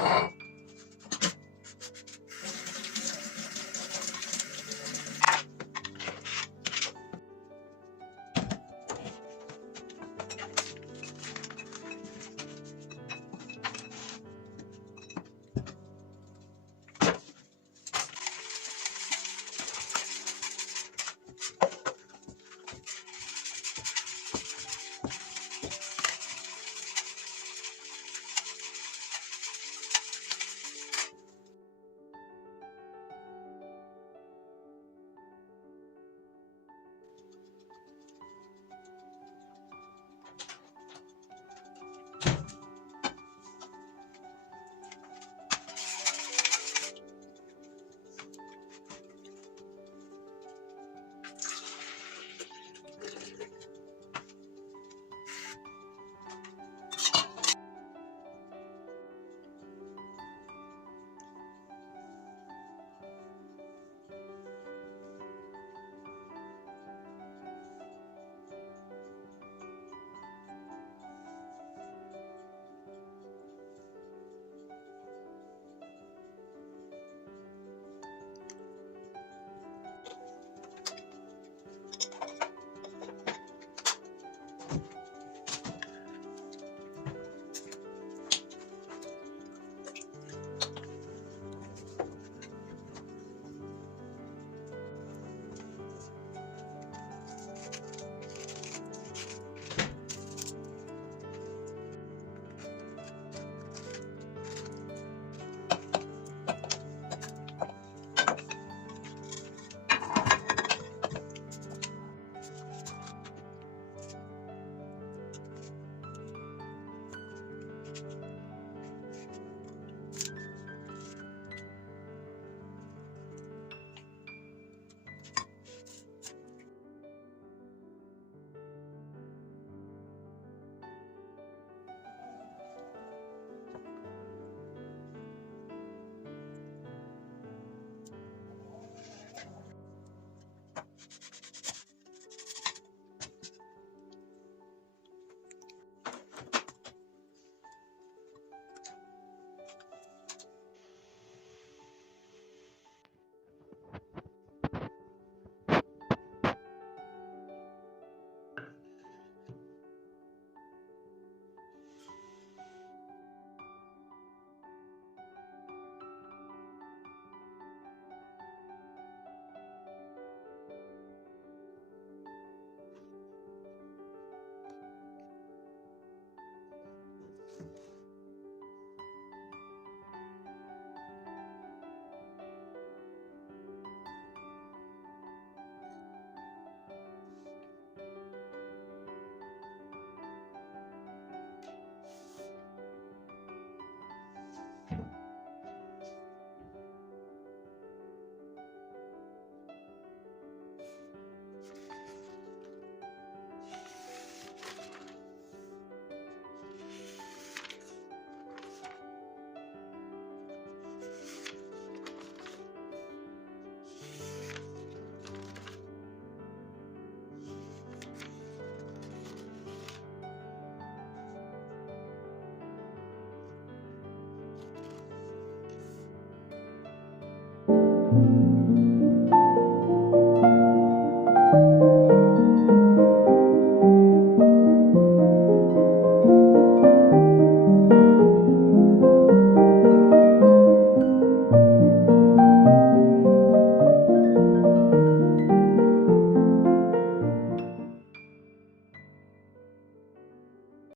Thank you.